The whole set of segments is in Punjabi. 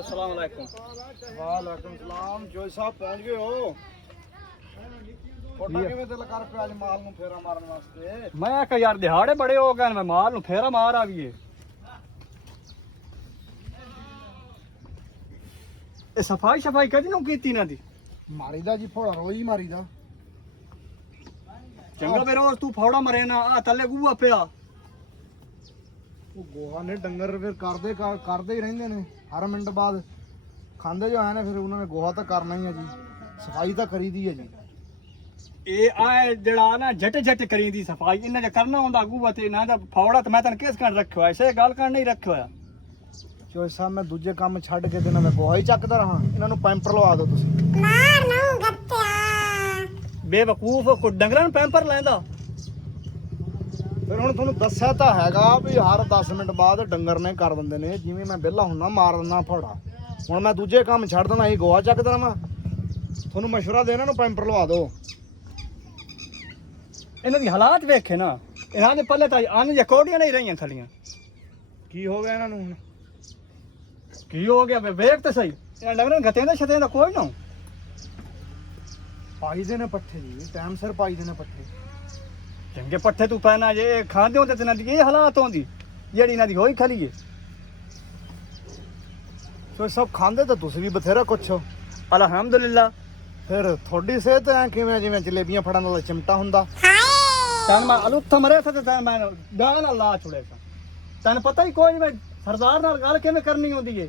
अस्सलाम वालेकुम। वालेकुम सलाम। जोई साहब पहुंच गए हो? कोटा किवें ते लगा रखिया आज माल नूं फेरा मारन वास्ते? मैं आख्या यार दिहाड़े बड़े हो गए मैं माल नूं फेरा मार आवीए। ये सफाई सफाई कदी नूं कीती ना दी मारी दा जी फोड़ा रोज मारी दा। चंगा पे रोज तू फौड़ा मरे ना आ थल्ले गूआ पिया। ਉਹ ਗੋਹਾ ਨੇ ਡੰਗਰ ਫਿਰ ਕਰਦੇ ਹੀ ਰਹਿੰਦੇ ਨੇ ਹਰ ਮਿੰਟ ਬਾਅਦ ਖਾਂਦੇ ਜੋ ਆਏ ਨੇ ਫਿਰ ਉਹਨਾਂ ਨੇ ਗੋਹਾ ਤਾਂ ਕਰਨਾ ਹੀ ਹੈ ਜੀ ਸਫਾਈ ਤਾਂ ਕਰੀਦੀ ਹੈ ਜੀ। ਇਹ ਆ ਜਿਹੜਾ ਨਾ ਜੱਟ ਜੱਟ ਕਰੀਂਦੀ ਸਫਾਈ ਇਹਨਾਂ ਜੇ ਕਰਨਾ ਹੁੰਦਾ ਗੂਆ ਤੇ ਨਾ ਦਾ ਫੌੜਾ ਤੇ ਮੈਂ ਤਨ ਕਿਸ ਕਰਨ ਰੱਖਿਆ ਐਸੇ ਗੱਲ ਕਰਨ ਨਹੀਂ ਰੱਖਿਆ। ਚੋਈ ਸਾਹਿਬ ਮੈਂ ਦੂਜੇ ਕੰਮ ਛੱਡ ਕੇ ਤੇ ਇਹਨਾਂ ਦਾ ਗੋਹਾ ਹੀ ਚੱਕਦਾ ਰਹਾ। ਇਹਨਾਂ ਨੂੰ ਪੈਂਪਰ ਲਵਾ ਦਿਓ ਤੁਸੀਂ। ਮਾਰ ਨੂੰ ਗੱਤਿਆ ਬੇਵਕੂਫ ਕੋ ਡੰਗਰਾਂ ਨੂੰ ਪੈਂਪਰ ਲੈਂਦਾ। ਫਿਰ ਹੁਣ ਤੁਹਾਨੂੰ ਦੱਸਿਆ ਤਾਂ ਹੈਗਾ ਵੀ ਹਰ 10 ਮਿੰਟ ਬਾਅਦ ਡੰਗਰ ਨੇ ਕਰ ਦਿੰਦੇ ਨੇ ਜਿਵੇਂ ਮੈਂ ਵਿਹਲਾ ਹੁੰਨਾ ਮਾਰ ਦਿੰਦਾ ਫੌੜਾ। ਹੁਣ ਮੈਂ ਦੂਜੇ ਕੰਮ ਛੱਡ ਦੇਣਾ ਸੀ ਗੋਹਾ ਚੱਕਦਾ ਰਹਾਂ। ਤੁਹਾਨੂੰ ਮਸ਼ਵਰਾ ਦੇ ਇਹਨਾਂ ਨੂੰ ਪੈਂਪਰ ਲਵਾ ਦਿਓ। ਇਹਨਾਂ ਦੀ ਹਾਲਾਤ ਵੇਖੇ ਨਾ ਇਹਨਾਂ ਦੇ ਪੱਲੇ ਤਾਂ ਅੰਨ ਜਾਂ ਕੋੜੀਆਂ ਨਹੀਂ ਰਹੀਆਂ ਥਲੀਆਂ। ਕੀ ਹੋ ਗਿਆ ਇਹਨਾਂ ਨੂੰ ਹੁਣ? ਕੀ ਹੋ ਗਿਆ ਵੇਖ ਤੇ ਸਹੀ ਇਹਨਾਂ ਡੰਗਰਾਂ ਘਤੇ ਦਾ ਛਤੇ ਦਾ ਕੋਈ ਨਾ ਪਾਈ ਦੇ ਨੇ ਪੱਠੇ ਜੀ ਟਾਈਮ ਸਿਰ ਪਾਈ ਦੇ ਨੇ ਪੱਠੇ। ਚੰਗੇ ਪੱਠੇ ਤੂੰ ਪੈਣਾ ਜੇ ਖਾਂਦੇ ਹੁੰਦੇ ਤੇ ਇਹਨਾਂ ਦੀ ਇਹ ਹਾਲਾਤ ਹੁੰਦੀ ਜਿਹੜੀ ਇਹਨਾਂ ਦੀ ਹੋਈ ਖਲੀ ਏ। ਸੋ ਸਭ ਖਾਂਦੇ ਤਾਂ ਤੁਸੀਂ ਵੀ ਬਥੇਰਾ ਕੁਛ ਹੋ। ਅਲਹਮਦੁਲਿਲਾ। ਫਿਰ ਤੁਹਾਡੀ ਸਿਹਤ ਐ ਕਿਵੇਂ ਜਿਵੇਂ ਜਲੇਬੀਆਂ ਫੜਨ ਵਾਲਾ ਚਿਮਟਾ ਹੁੰਦਾ। ਤਨ ਮੈਂ ਅਲੁੱਥ ਮਰੇ ਤੇ ਤਨ ਮੈਂ ਗਾਂ ਨਾਲ ਲਾ ਛੁੜੇ ਸਾਂ। ਤੈਨੂੰ ਪਤਾ ਹੀ ਕੋਈ ਨਹੀਂ ਸਰਦਾਰ ਨਾਲ ਗੱਲ ਕਿਵੇਂ ਕਰਨੀ ਹੁੰਦੀ ਏ।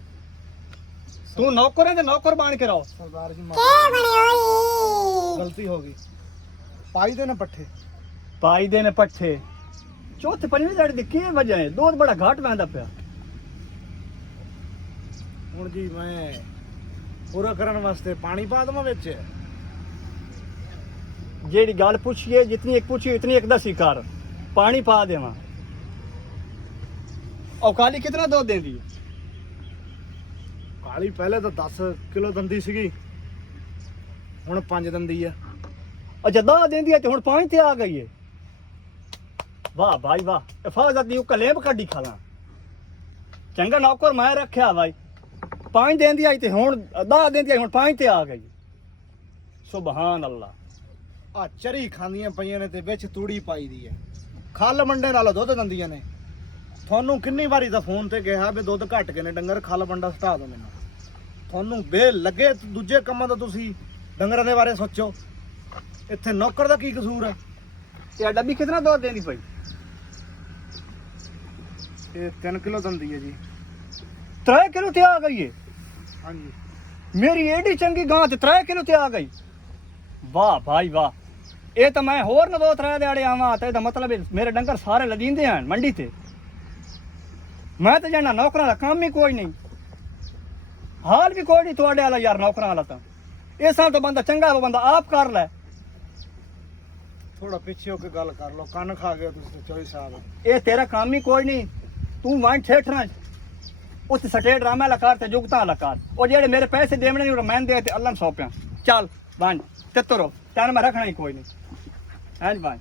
ਤੂੰ ਨੌਕਰ ਹੈ ਤੇ ਨੌਕਰ ਬਣ ਕੇ ਰਹੋ। ਸਰਦਾਰ ਜੀ ਕੇ ਬਣੀ ਹੋਈ ਗਲਤੀ ਹੋ ਗਈ। ਪਾਈ ਦੇ ਨੇ ਪੱਠੇ। ਪਾਈ ਦੇ ਨੇ ਪੱਠੇ ਚੌਥੇ ਪੰਜਵੇਂ ਦਿਹਾੜੇ ਦੀ ਕੀ ਵਜ੍ਹਾ ਹੈ ਦੁੱਧ ਬੜਾ ਘਾਟ ਵਹਿੰਦਾ ਪਿਆ। ਹੁਣ ਜੀ ਮੈਂ ਪੂਰਾ ਕਰਨ ਵਾਸਤੇ ਪਾਣੀ ਪਾ ਦਵਾਂ ਵਿੱਚ। ਜਿਹੜੀ ਗੱਲ ਪੁੱਛੀਏ ਜਿਤਨੀ ਇੱਕ ਪੁੱਛੀ ਇਤਨੀ ਇੱਕ ਦਸੀ ਕਰ ਪਾਣੀ ਪਾ ਦੇਵਾਂ। ਔਰ ਕਾਲੀ ਕਿਤਨਾ ਦੁੱਧ ਦੇਂਦੀ ਹੈ? ਕਾਲੀ ਪਹਿਲੇ ਤਾਂ 10 ਕਿਲੋ ਦੰਦੀ ਸੀਗੀ ਹੁਣ 5 ਦੰਦੀ ਆ। ਅੱਛਾ 10 ਦਿੰਦੀ ਹੈ ਤੇ ਹੁਣ 5 ਤੇ ਆ ਗਈ ਹੈ। ਵਾਹ ਭਾਈ ਵਾਹ ਹਿਫਾਜ਼ਤ ਦੀ ਕਲੇਬ ਕੱਢੀ ਖਾਲਾ। ਚੰਗਾ ਨੌਕਰ ਮੈਂ ਰੱਖਿਆ ਭਾਈ 5 ਦਿੰਦੀ ਆਈ ਤੇ ਹੁਣ 10 ਦਿੰਦੀ ਆਈ ਹੁਣ 5 ਤੇ ਆ ਗਈ। ਸੁਭਾਨ ਅੱਲਾ। ਆ ਚਰੀ ਖਾਂਦੀਆਂ ਪਈਆਂ ਨੇ ਤੇ ਵਿੱਚ ਤੂੜੀ ਪਾਈ ਦੀ ਹੈ। ਖੱਲ ਮੰਡੇ ਨਾਲ ਦੁੱਧ ਦੰਦੀਆਂ ਨੇ। ਤੁਹਾਨੂੰ ਕਿੰਨੀ ਵਾਰੀ ਤਾਂ ਫੋਨ ਤੇ ਕਿਹਾ ਵੀ ਦੁੱਧ ਘਟ ਕੇ ਨੇ ਡੰਗਰ ਖੱਲ ਮੰਡਾ ਸਟਾ ਦਿਓ ਮੈਨੂੰ। ਤੁਹਾਨੂੰ ਬੇ ਲੱਗੇ ਦੂਜੇ ਕੰਮਾਂ ਦਾ ਤੁਸੀਂ ਡੰਗਰਾਂ ਦੇ ਬਾਰੇ ਸੋਚੋ। ਇੱਥੇ ਨੌਕਰ ਦਾ ਕੀ ਕਸੂਰ ਹੈ? ਇਹ ਡੱਬੀ ਕਿਤਨਾ ਦੁੱਧ ਦੇਂਦੀ ਪਈ? ਇਹ 3 ਕਿਲੋ ਦੰਦੀ ਹੈ ਜੀ। 3 ਕਿਲੋ ਤੇ ਆ ਗਈ ਹੈ। ਹਾਂਜੀ ਮੇਰੀ ਏਡੀ ਚੰਗੀ ਗਾਂ ਤੇ 3 ਕਿਲੋ ਤੇ ਆ ਗਈ। ਵਾਹ ਭਾਈ ਵਾਹ। ਇਹ ਤਾਂ ਮੈਂ ਹੋਰ ਨਾ 2-3 ਦਿਹਾੜੇ ਆਵਾਂ ਤੇ ਇਹਦਾ ਮਤਲਬ ਮੇਰੇ ਡੰਗਰ ਸਾਰੇ ਲਦੀਂਦੇ ਹਨ ਮੰਡੀ ਤੇ। ਮੈਂ ਤਾਂ ਜਾਣਾ ਨੌਕਰਾਂ ਦਾ ਕੰਮ ਹੀ ਕੋਈ ਨਹੀਂ ਹਾਲ ਵੀ ਕੋਈ ਨਹੀਂ ਤੁਹਾਡੇ ਵਾਲਾ ਯਾਰ ਨੌਕਰਾਂ ਵਾਲਾ ਤਾਂ। ਇਹ ਸਾਲ ਤਾਂ ਬੰਦਾ ਚੰਗਾ ਬੰਦਾ ਆਪ ਕਰ ਲੈ। ਥੋੜਾ ਪਿੱਛੇ ਹੋ ਕੇ ਗੱਲ ਕਰ ਲਓ। ਕੰਨ ਖਾ ਗਏ ਤੁਸੀਂ ਚੋਈ ਸਾਹਿਬ। ਇਹ ਤੇਰਾ ਕੰਮ ਹੀ ਕੋਈ ਨਹੀਂ। ਤੂੰ ਵਾਂ ਠੇਠਣਾ ਉੱਥੇ ਸਟੇ ਡਰਾਮਾ ਵਾਲਾ ਕਰ ਤੇ ਜੁਗਤਾਂ ਵਾਲਾ ਕਰ। ਉਹ ਜਿਹੜੇ ਮੇਰੇ ਪੈਸੇ ਦੇਵਣੇ ਨਹੀਂ ਉਹ ਮੈਂ ਦੇ ਤੇ ਅੱਲਾ ਨੂੰ ਸੌਂਪਿਆ। ਚੱਲ ਬਣ ਤੇ ਤੁਰੋ ਤੈਨੂੰ ਮੈਂ ਰੱਖਣਾ ਹੀ ਕੋਈ ਨਹੀਂ। ਹਾਂਜੀ ਬਣ।